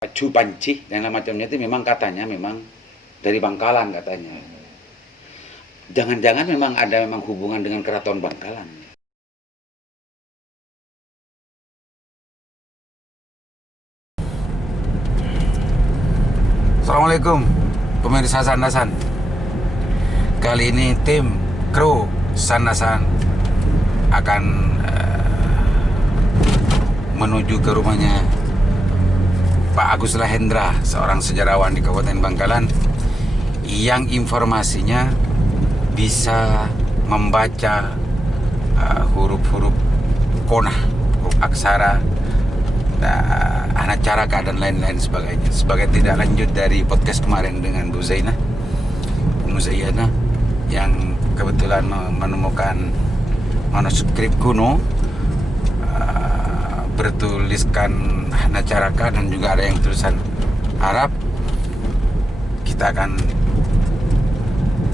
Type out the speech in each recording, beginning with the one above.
Baju panci dan macamnya itu memang katanya memang dari Bangkalan katanya. Jangan-jangan memang ada hubungan dengan keraton Bangkalan. Assalamualaikum pemirsa Sandasan. Kali ini tim kru Sandasan akan menuju ke rumahnya Pak Agus Lahendra, seorang sejarawan di Kabupaten Bangkalan yang informasinya bisa membaca huruf-huruf konah, huruf aksara, anak caraka dan lain-lain sebagainya. Sebagai tidak lanjut dari podcast kemarin dengan Bu Zainah, Muzayyana, yang kebetulan menemukan manuskrip kuno bertuliskan anak caraka dan juga ada yang tulisan Arab. Kita akan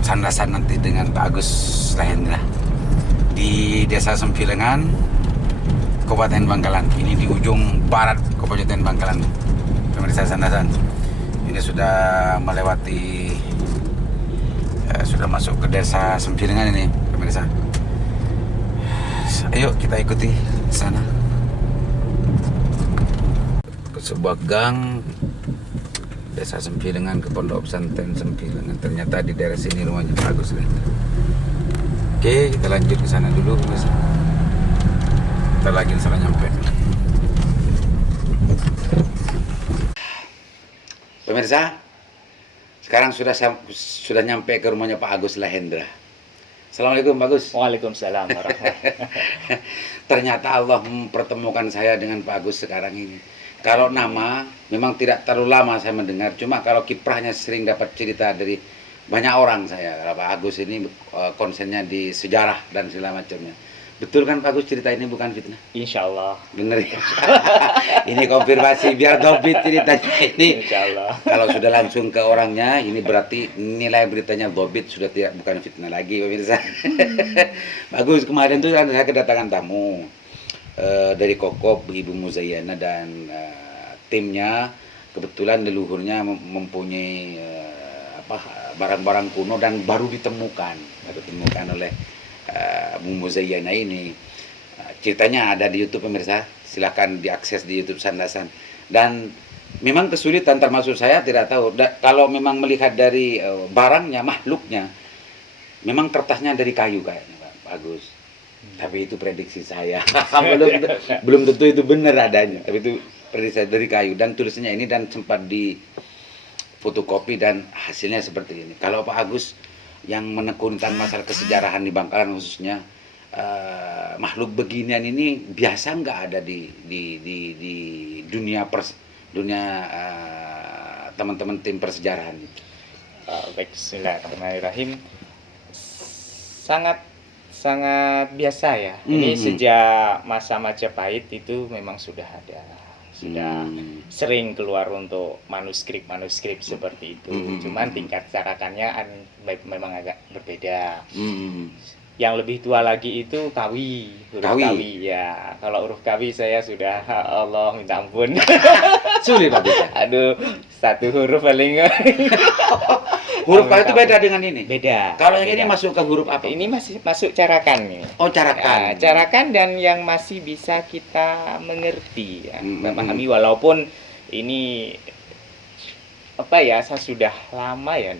sandasan nanti dengan Pak Agus Lahendra di Desa Sempilengan, Kabupaten Bangkalan. Ini di ujung barat Kabupaten Bangkalan, pemirsa Sandasan. Ini sudah melewati, sudah masuk ke Desa Sempilengan ini, pemirsa. Ayo kita ikuti sana. Ke sebuah gang Desa Sempilengan, ke Pondok Pesantren Sempilengan. Ternyata di daerah sini rumahnya Pak Agus Lahendra. Oke, kita lanjut ke sana dulu, pemirsa. Ntar lagi salah nyampe. Pemirsa, sekarang sudah nyampe ke rumahnya Pak Agus Lahendra. Assalamualaikum Pak Agus. Waalaikumsalam warahmatullahi. Ternyata Allah mempertemukan saya dengan Pak Agus sekarang ini. Kalau nama memang tidak terlalu lama saya mendengar, cuma kalau kiprahnya sering dapat cerita dari banyak orang saya. Kalau Pak Agus ini konsennya di sejarah dan segala macamnya. Betul kan Pak Agus, cerita ini bukan fitnah? Insya Allah. Bener ya? Ini konfirmasi biar dobit ceritanya ini. Insya Allah. Kalau sudah langsung ke orangnya, ini berarti nilai beritanya dobit, sudah tidak bukan fitnah lagi pemirsa. Bagus, kemarin tuh saya kedatangan tamu dari Kokop, Ibu Muzayyana dan timnya. Kebetulan leluhurnya mempunyai barang-barang kuno dan baru ditemukan oleh Bu Muzayyana ini. Ceritanya ada di YouTube pemirsa, silahkan diakses di YouTube Sandasan. Dan memang kesulitan, termasuk saya tidak tahu. Kalau memang melihat dari barangnya, makhluknya, memang kertasnya dari kayu kayaknya Pak Agus. Tapi itu prediksi saya. belum tentu itu benar adanya. Tapi itu prediksi saya dari kayu dan tulisannya ini, dan sempat di fotokopi dan hasilnya seperti ini. Kalau Pak Agus yang menekunkan masalah kesejarahan di Bangkalan khususnya, makhluk beginian ini biasa nggak ada di dunia teman-teman tim persejarahan itu. Baik, bismillahirrahmanirrahim. Sangat biasa ya. Ini sejak masa Majapahit itu memang sudah ada. Sudah sering keluar untuk manuskrip seperti itu. Cuman tingkat carakannya memang agak berbeda. Yang lebih tua lagi itu huruf kawi ya. Kalau huruf kawi saya sudah, Allah minta ampun. Sulit Pak Agus. Aduh, satu huruf paling. Huruf kawi itu beda dengan ini. Beda. Kalau yang ini masuk ke huruf apa? Ini masih masuk carakan ini. Oh, carakan. Carakan dan yang masih bisa kita mengerti ya, memahami, walaupun ini saya sudah lama ya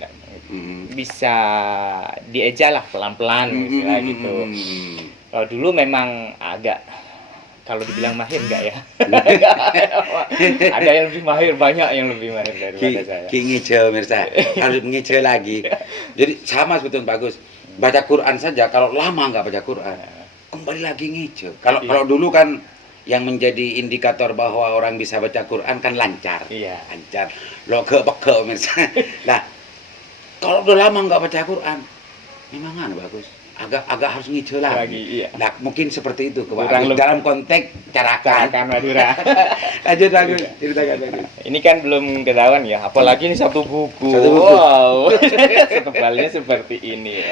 bisa dieja lah pelan-pelan misalnya gitu. Kalau dulu memang agak, kalau dibilang mahir enggak ya? Ada yang lebih mahir, banyak yang lebih mahir daripada saya. Ngicil mirsa, harus ngicil lagi. Jadi sama sebetulnya bagus. Baca Quran saja, kalau lama nggak baca Quran, kembali lagi ngicil. Kalau dulu kan yang menjadi indikator bahwa orang bisa baca Quran kan lancar. Iya. Lancar. Peke mirsa. Nah, kalau udah lama nggak baca Quran, memang bagus. Agak harus ngicil lagi. Iya. Nah, mungkin seperti itu dalam konteks carakan Madura. Lanjut Agus, ceritakan Agus. Ini kan belum ketahuan ya, apalagi ini satu buku. Wow. Setebalnya seperti ini.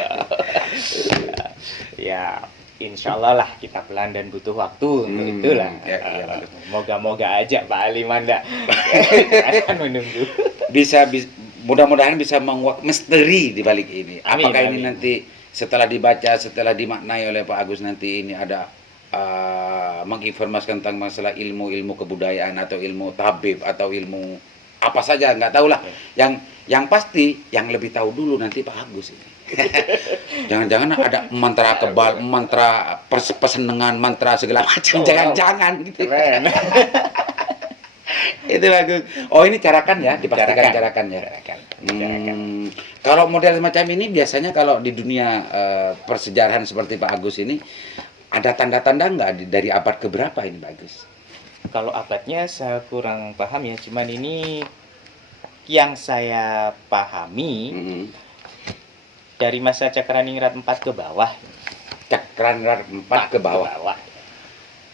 Ya. Insya Allah lah kita pelan dan butuh waktu untuk itulah. Ya, bagus. Moga-moga aja Pak Alimanda akan menunggu. Mudah-mudahan bisa menguak misteri di balik ini. Amin, Apakah ini amin. nanti setelah dibaca, setelah dimaknai oleh Pak Agus nanti ini ada menginformasikan tentang masalah ilmu-ilmu kebudayaan atau ilmu tabib atau ilmu apa saja, nggak tahu lah. Yang pasti yang lebih tahu dulu nanti Pak Agus ini. Jangan-jangan ada mantra kebal, mantra persenengan, mantra segala macam. Jangan-jangan gitu. Keren. Itu bagus. Oh, ini carakan ya, dipastikan carakan ya. Kalau model semacam ini biasanya kalau di dunia persejarahan seperti Pak Agus ini ada tanda-tanda nggak dari abad keberapa ini Pak Agus? Kalau abadnya saya kurang paham ya, cuman ini yang saya pahami dari masa Cakraningrat 4 ke bawah. Cakraningrat 4 ke bawah.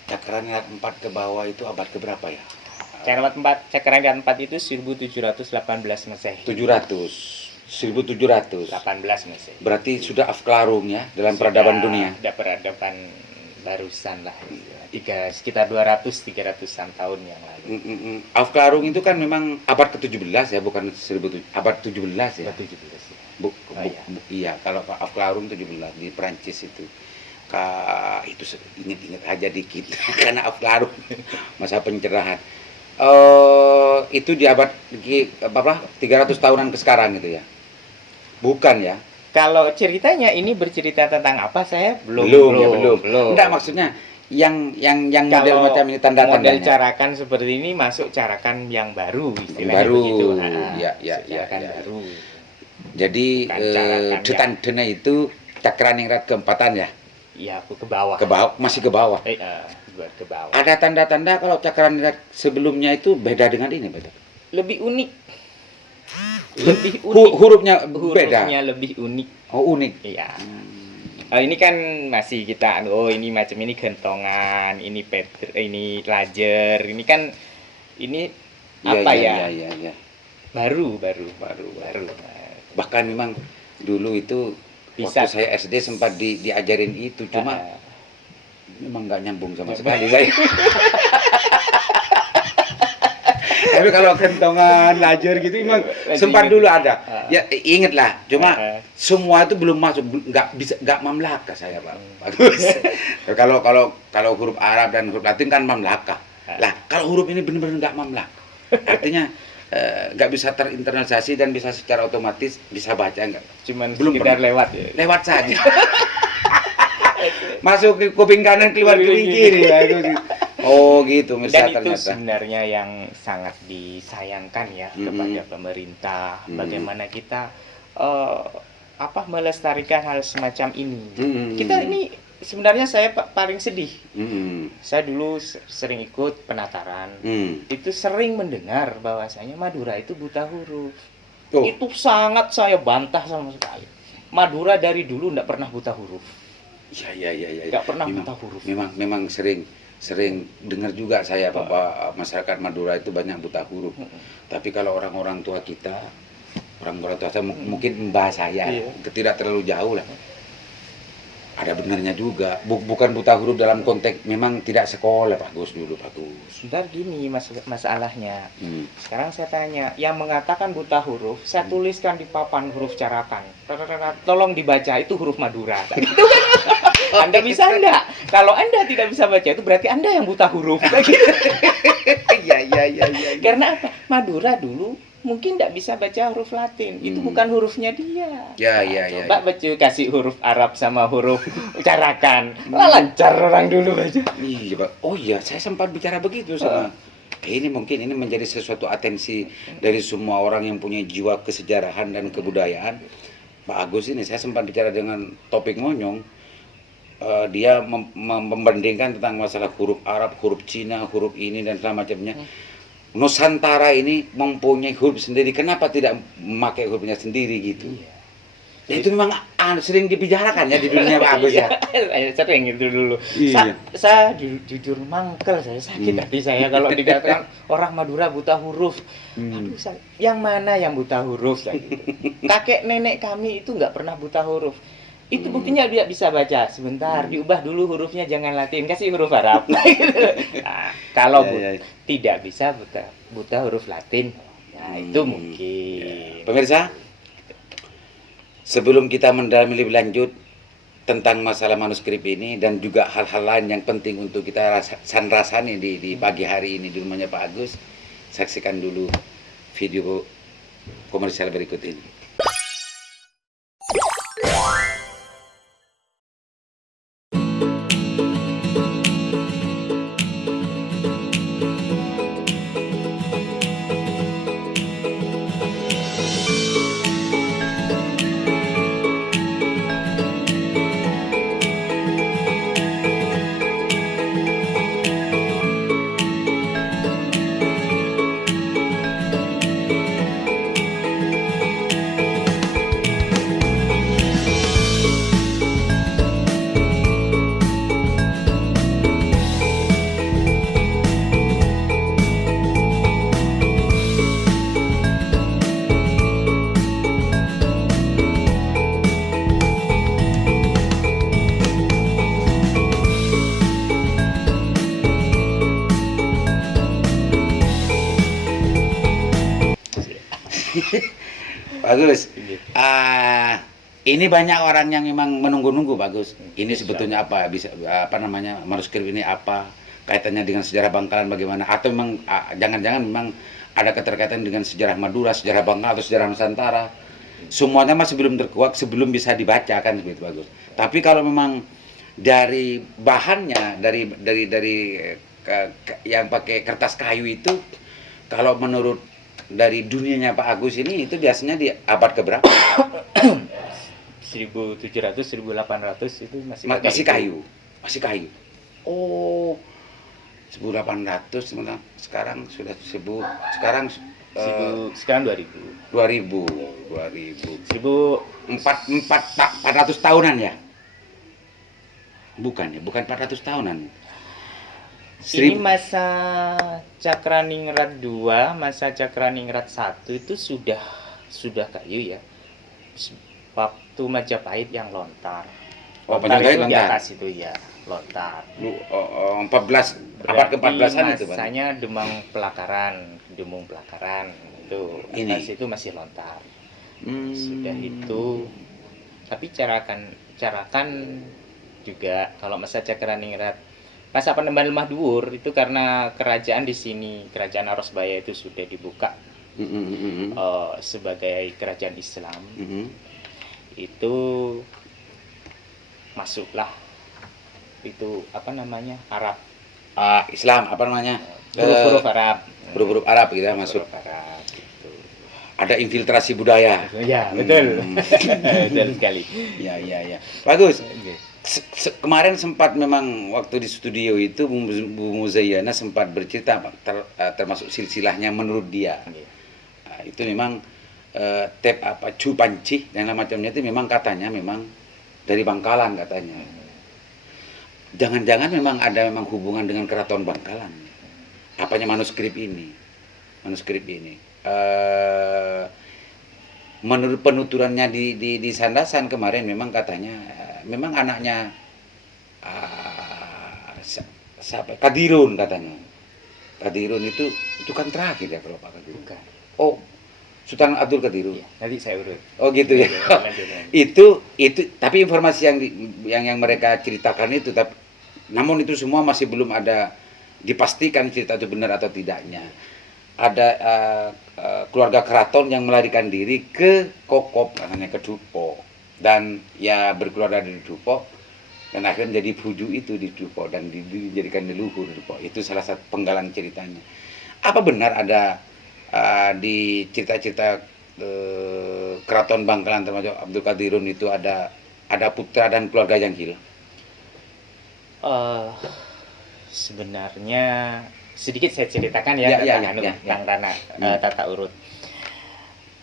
Cakraningrat 4 ke bawah itu abad keberapa ya? Cakraningrat 4 itu 1718 Masehi. 1700. 18 Masehi. Berarti sudah afklarung ya dalam peradaban dunia. Ada peradaban barusan lah. Sekitar 200-300an tahun yang lalu. Afklarung itu kan memang abad ke-17 ya, bukan 1700, abad 17 ya. Abad 17 ya. Iya, kalau Afklarung 17 di Prancis itu. Itu ingat-ingat aja dikit karena Afklarung masa pencerahan. Itu di abad 300 tahunan ke sekarang gitu ya. Bukan ya? Kalau ceritanya ini bercerita tentang apa saya belum. Enggak, maksudnya yang model macam ini tanda-tandanya. Model carakan seperti ini masuk carakan yang baru istilahnya baru. begitu. Carakan baru. Jadi tanda itu Cakraningrat keempatan ya? Iya, ke bawah. Ke bawah, masih ke bawah. Buat ke bawah. Ada tanda-tanda kalau Cakraningrat sebelumnya itu beda dengan ini, betul? Lebih unik. Hurufnya beda. Hurufnya lebih unik. Oh, unik. Iya. Ini kan masih kita ini macam ini gentongan, ini ini lajer, ini kan ini apa ya? Iya. Baru. Bahkan memang dulu itu Bisa. waktu saya SD sempat diajarin itu, cuma memang nggak nyambung sama sekali saya. Tapi kalau kentongan, lajer gitu memang sempat dulu ada. Ya ingatlah, cuma semua itu belum masuk, nggak mamlaka saya Pak. Bagus. Kalau huruf Arab dan huruf Latin kan mamlaka. Lah kalau huruf ini benar-benar nggak mamlaka. Artinya nggak bisa terinternalisasi dan bisa secara otomatis bisa baca nggak? Cuman belum sekedar pernah. lewat ya. Lewat saja. Masuk ke kuping kanan, keluar kuping kiri ya. Oh gitu, Dan misalnya itu ternyata. sebenarnya yang sangat disayangkan ya kepada pemerintah. Bagaimana kita melestarikan hal semacam ini. Kita ini sebenarnya saya paling sedih. Saya dulu sering ikut penataran. Itu sering mendengar bahwasanya Madura itu buta huruf. Itu sangat saya bantah sama sekali. Madura dari dulu tidak pernah buta huruf. Iya. Tidak pernah buta huruf. Memang sering dengar juga saya bahwa masyarakat Madura itu banyak buta huruf. Tapi kalau orang-orang tua kita, orang-orang tua saya mungkin mbah saya, tidak terlalu jauh lah. Ada benarnya juga, bukan buta huruf dalam konteks memang tidak sekolah Pak Gus dulu, Pak Gus. Sebentar gini masalahnya. Sekarang saya tanya, yang mengatakan buta huruf, saya tuliskan di papan huruf carakan. Tolong dibaca, itu huruf Madura. Anda bisa enggak? Kalau Anda tidak bisa baca itu berarti Anda yang buta huruf. Iya. Karena apa? Madura dulu mungkin tidak bisa baca huruf Latin, itu bukan hurufnya dia. Iya. Coba baca kasih huruf Arab sama huruf carakan, lancar orang dulu baca. Iya Pak. Oh iya, saya sempat bicara begitu sama. Ini mungkin ini menjadi sesuatu atensi dari semua orang yang punya jiwa kesejarahan dan kebudayaan. Pak Agus ini saya sempat bicara dengan Topik Monyong. Dia membandingkan tentang masalah huruf Arab, huruf Cina, huruf ini dan segala macamnya. Nusantara ini mempunyai huruf sendiri, kenapa tidak memakai hurufnya sendiri gitu? Ya, itu memang sering dibicarakan ya di dunia Pak Agus ya. Saya sering itu dulu. Iya. Saya jujur mangkel, saya sakit hati saya kalau dikatakan orang Madura buta huruf. Aduh, yang mana yang buta huruf? Kakek nenek kami itu nggak pernah buta huruf. Itu buktinya dia bisa baca. Sebentar, diubah dulu hurufnya, jangan Latin, kasih huruf Arab. Nah, kalau tidak bisa buta huruf Latin, nah itu mungkin. Pemirsa, sebelum kita mendalami lebih lanjut tentang masalah manuskrip ini dan juga hal-hal lain yang penting untuk kita rasani di pagi hari ini di rumahnya Pak Agus, saksikan dulu video komersial berikut ini. Bagus. Ini banyak orang yang memang menunggu-nunggu, Bagus. Ini sebetulnya apa? Bisa apa namanya? Manuskrip ini apa? Kaitannya dengan sejarah Bangkalan bagaimana? Atau memang jangan-jangan memang ada keterkaitan dengan sejarah Madura, sejarah Bangkalan atau sejarah Nusantara? Semuanya masih belum terkuak sebelum bisa dibaca kan begitu, Bagus. Tapi kalau memang dari bahannya dari yang pakai kertas kayu itu, kalau menurut dari dunianya Pak Agus ini itu biasanya di abad keberapa? 1700 1800 itu masih kayu. Masih kayu. Oh, 1800 sekarang sudah sekarang 2000. 400 tahunan ya? Bukan 400 tahunan. Ini masa Cakraningrat 2, masa Cakraningrat 1 itu sudah kayu ya. Waktu Majapahit yang lontar. Majapahit itu lontar. Di atas itu ya, lontar. 14 abad ke-14-an itu, Bang. Masanya Demung Pelakaran itu Ini. atas itu masih lontar. Sudah itu, tapi carakan juga kalau masa Cakraningrat, masa Panembahan Lemah Dhuwur itu karena kerajaan di sini, kerajaan Arosbaya itu sudah dibuka sebagai kerajaan Islam. Itu masuklah itu apa namanya, Arab. Islam apa namanya? Huruf-huruf Arab. Huruf-huruf Arab gitu ya, masuk. Arab, gitu. Ada infiltrasi budaya. Ya, betul. Betul sekali. Ya. Bagus. Kemarin sempat memang waktu di studio itu Bu Muzayyana sempat bercerita termasuk silsilahnya menurut dia. Itu memang Cu Panci dan macamnya itu memang katanya memang dari Bangkalan katanya. Jangan-jangan memang ada hubungan dengan keraton Bangkalan. Apanya manuskrip ini? Menurut penuturannya di Sandasan kemarin memang katanya memang anaknya siapa? Kadirun katanya. Kadirun itu kan terakhir ya kalau Pak Kadirun. Bukan. Oh, Sultan Abdul Kadirun. Iya, nanti saya urut. Oh gitu ya. Itu tapi informasi yang mereka ceritakan itu, tapi namun itu semua masih belum ada dipastikan cerita itu benar atau tidaknya. Ada keluarga keraton yang melarikan diri ke Kokop, katanya ke Dupo, dan ya berkeluar dari Dupo dan akhirnya menjadi buju itu di Dupo dan dijadikan leluhur Dupo. Itu salah satu penggalan ceritanya. Apa benar ada di cerita-cerita keraton Bangkalan termasuk Abdul Kadirun itu ada putra dan keluarga yang hilang? Sebenarnya sedikit saya ceritakan ya, tentang tanah tata urut.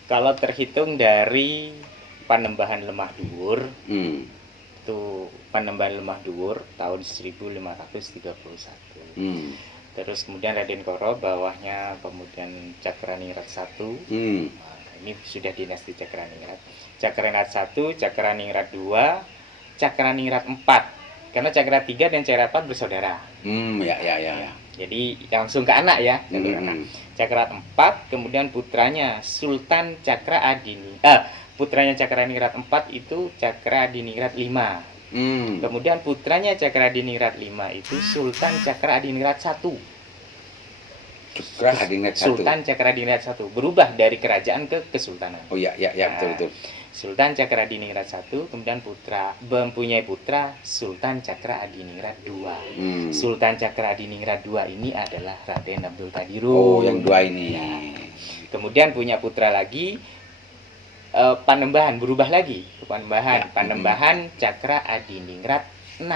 Kalau terhitung dari Panembahan Lemah Dhuwur, itu Panembahan Lemah Dhuwur tahun 1531. Terus kemudian Raden Koro, bawahnya kemudian Cakraningrat 1. Nah, ini sudah dinasti Cakraningrat. Cakraningrat 1, Cakraningrat 2, Cakraningrat 4. Karena Cakra 3 dan Cakra 4 bersaudara. Ya. Jadi langsung ke anak ya, jalur anak. Cakra 4, kemudian putranya Sultan Cakra Adini. Putranya Cakraningrat 4 itu Cakra Adiningrat 5. Kemudian putranya Cakra Adiningrat 5 itu Sultan Cakra Adiningrat 1. Cakra Adiningrat 1. Sultan Cakra Adiningrat 1 berubah dari kerajaan ke kesultanan. Oh ya, betul. Sultan Cakra Adiningrat 1, kemudian mempunyai putra Sultan Cakra Adiningrat 2. Sultan Cakra Adiningrat 2 ini adalah Raden Abdul Qadirun. Oh, yang 2 ini. Ya. Kemudian punya putra lagi Panembahan, berubah lagi ke Panembahan. Panembahan Cakra Adiningrat 6.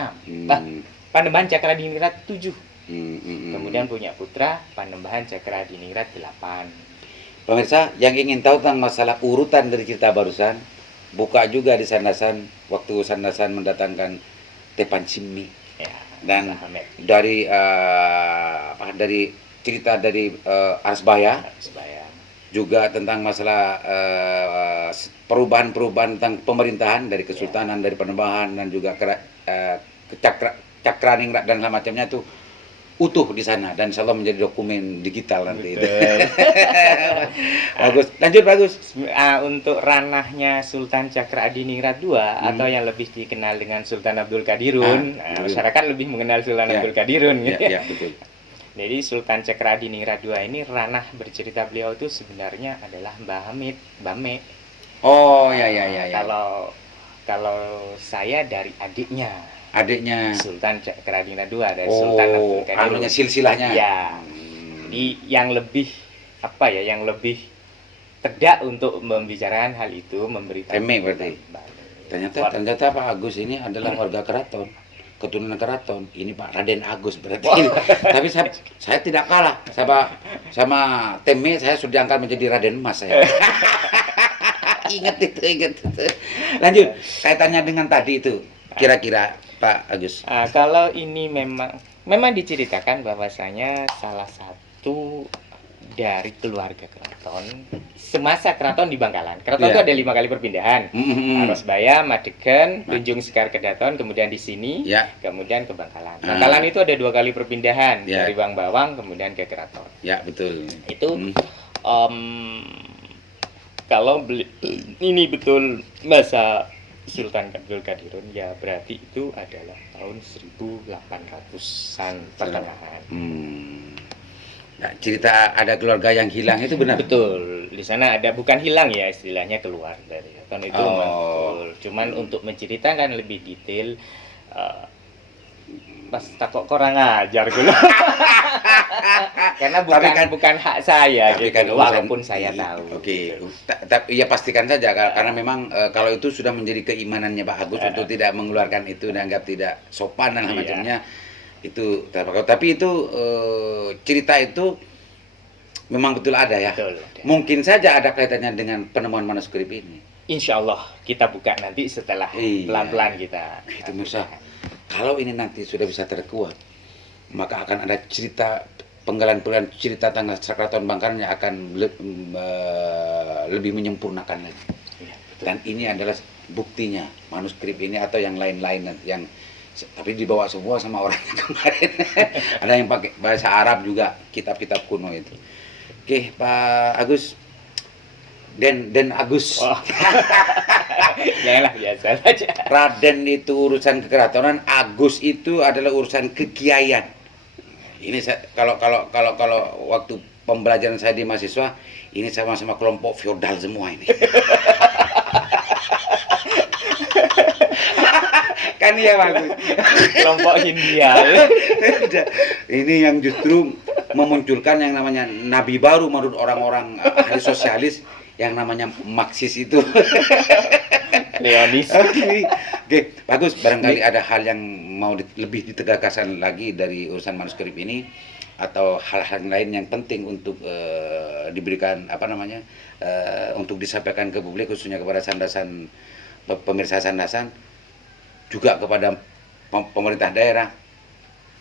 Panembahan Cakra Adiningrat 7. Kemudian punya putra Panembahan Cakra Adiningrat 8. Pemirsa yang ingin tahu tentang masalah urutan dari cerita barusan, buka juga di Sandasan waktu Sandasan mendatangkan Tepan Cimmi. Ya, dan dari cerita dari Arsbaya juga tentang masalah perubahan-perubahan tentang pemerintahan dari kesultanan, dari Panembahan dan juga Cakraningrat dan segala macamnya itu utuh di sana dan insya Allah menjadi dokumen digital nanti itu. Bagus, lanjut bagus. Untuk ranahnya Sultan Cakra Adiningrat 2 atau yang lebih dikenal dengan Sultan Abdul Qadirun, masyarakat lebih mengenal Sultan Abdul Qadirun. Ya, betul. Jadi Sultan Cakra Adiningrat 2 ini ranah bercerita beliau itu sebenarnya adalah Mbah Hamid, Bame. Oh ya. Kalau saya dari adiknya Sultan Cakra Adiningrat 2 dari Sultan Abdul Qadirun. Anunya silsilahnya. Ya. Jadi yang lebih yang lebih tedak untuk membicarakan hal itu memberikan Teme berarti. Ternyata Pak Agus ini adalah warga keraton, keturunan keraton. Ini Pak Raden Agus berarti. Tapi saya tidak kalah sama Teme, saya sudah diangkat menjadi Raden Mas saya. Ingat itu. Lanjut, kaitannya dengan tadi itu. Kira-kira Pak Agus. Kalau ini memang diceritakan bahwasanya salah satu dari keluarga keraton semasa keraton di Bangkalan. Keraton itu ada 5 kali perpindahan. Arsbaya, Madegen, Tunjung Sekar Kedaton, kemudian di sini, kemudian ke Bangkalan. Bangkalan itu ada 2 kali perpindahan dari Bang Bawang kemudian ke keraton. Ya, betul. Itu kalau ini betul masa Sultan Abdul Qadirun, ya berarti itu adalah tahun 1800-an pertengahan. Nah, cerita ada keluarga yang hilang itu benar? Betul. Di sana ada, bukan hilang ya, istilahnya keluar dari tahun itu. Betul. Cuman untuk menceritakan lebih detail, pas takut kurang ajar gue. Karena bukan hak saya gitu, kan walaupun saya tahu. Oke. Tapi ya pastikan saja karena memang kalau itu sudah menjadi keimanannya Pak Agus untuk tidak mengeluarkan itu, dianggap tidak sopan dan macamnya itu. Tapi itu cerita itu memang betul ada ya. Betul. Mungkin saja ada kaitannya dengan penemuan manuskrip ini. Insya Allah kita buka nanti setelah pelan-pelan kita. Itu Musa. Kalau ini nanti sudah bisa terkuat, maka akan ada cerita penggalan-penggalan cerita tentang Keraton Bangkalan yang akan lebih menyempurnakan lagi. Dan ini adalah buktinya manuskrip ini atau yang lain-lain yang tapi dibawa semua sama orang yang kemarin. Ada yang pakai bahasa Arab juga, kitab-kitab kuno itu. Oke, Pak Agus. Den Agus. Janganlah, biasa saja. Raden itu urusan kekeratonan, Agus itu adalah urusan kekiaian. Ini kalau waktu pembelajaran saya di mahasiswa, ini sama-sama kelompok feodal semua ini. Kan iya bagus. Kelompok Hindia. Ini yang justru memunculkan yang namanya nabi baru menurut orang-orang ahli sosialis yang namanya Marxis itu. Leonis. Oke, bagus. Barangkali ada hal yang mau lebih ditegakkan lagi dari urusan manuskrip ini atau hal-hal lain yang penting untuk diberikan untuk disampaikan ke publik, khususnya kepada Sandasan, pemirsa Sandasan, juga kepada pemerintah daerah,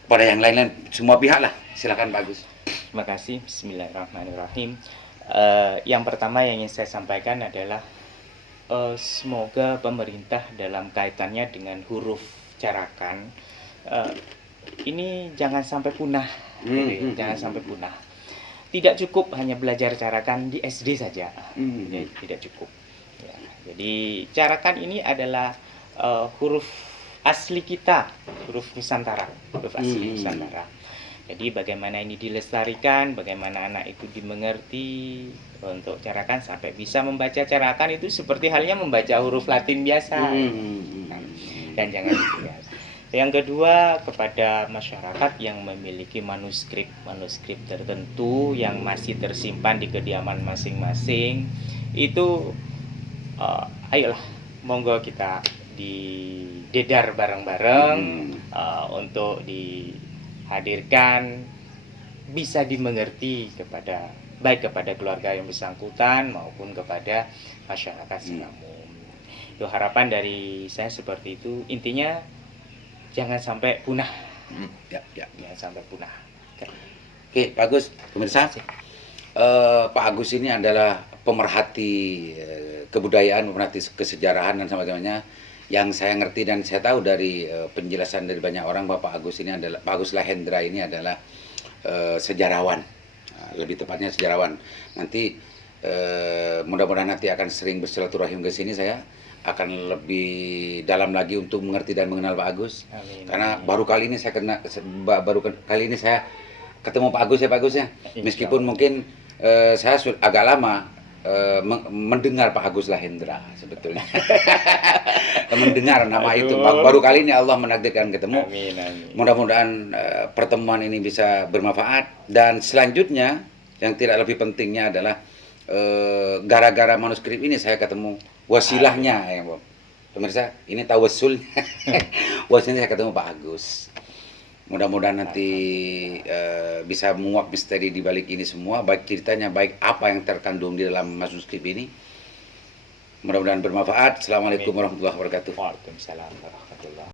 pada yang lain-lain, semua pihak lah. Silakan Pak Agus. Terima kasih. Bismillahirrahmanirrahim. Yang pertama yang ingin saya sampaikan adalah semoga pemerintah dalam kaitannya dengan huruf carakan ini jangan sampai punah, gitu ya. Jangan sampai punah. Tidak cukup hanya belajar carakan di SD saja, ya, tidak cukup. Ya, jadi carakan ini adalah huruf asli kita, huruf Nusantara, huruf asli Nusantara. Jadi bagaimana ini dilestarikan, bagaimana anak itu dimengerti untuk carakan sampai bisa membaca carakan itu seperti halnya membaca huruf Latin biasa. Dan jangan gitu ya. Yang kedua, kepada masyarakat yang memiliki manuskrip tertentu yang masih tersimpan di kediaman masing-masing, itu ayolah monggo kita didedar bareng-bareng untuk dihadirkan, bisa dimengerti baik kepada keluarga yang bersangkutan maupun kepada masyarakat secara umum. Itu harapan dari saya seperti itu. Intinya jangan sampai punah. Jangan sampai punah. Oke, Pak Agus, pemirsa, Pak Agus ini adalah pemerhati kebudayaan, pemerhati kesejarahan dan sebagainya. Yang saya ngerti dan saya tahu dari penjelasan dari banyak orang bahwa Pak Agus Lahendra ini adalah sejarawan, lebih tepatnya sejarawan. Nanti mudah-mudahan nanti akan sering bersilaturahim ke sini, saya akan lebih dalam lagi untuk mengerti dan mengenal Pak Agus. Amin. Karena baru kali ini saya ketemu Pak Agus ya, Pak Agus ya. Meskipun mungkin saya agak lama mendengar Pak Agus Lahendra sebetulnya. Mendengar nama itu. Baru kali ini Allah menakdirkan ketemu. Amin. Mudah-mudahan pertemuan ini bisa bermanfaat, dan selanjutnya yang tidak lebih pentingnya adalah gara-gara manuskrip ini saya ketemu wasilahnya ya, pemirsa. Ini tawassul. Wasilahnya saya ketemu Pak Agus. Mudah-mudahan nanti bisa menguak misteri di balik ini semua, baik ceritanya, baik apa yang terkandung di dalam manuskrip ini. Mudah-mudahan bermanfaat. Assalamualaikum warahmatullahi wabarakatuh. Waalaikumsalam warahmatullahi wabarakatuh.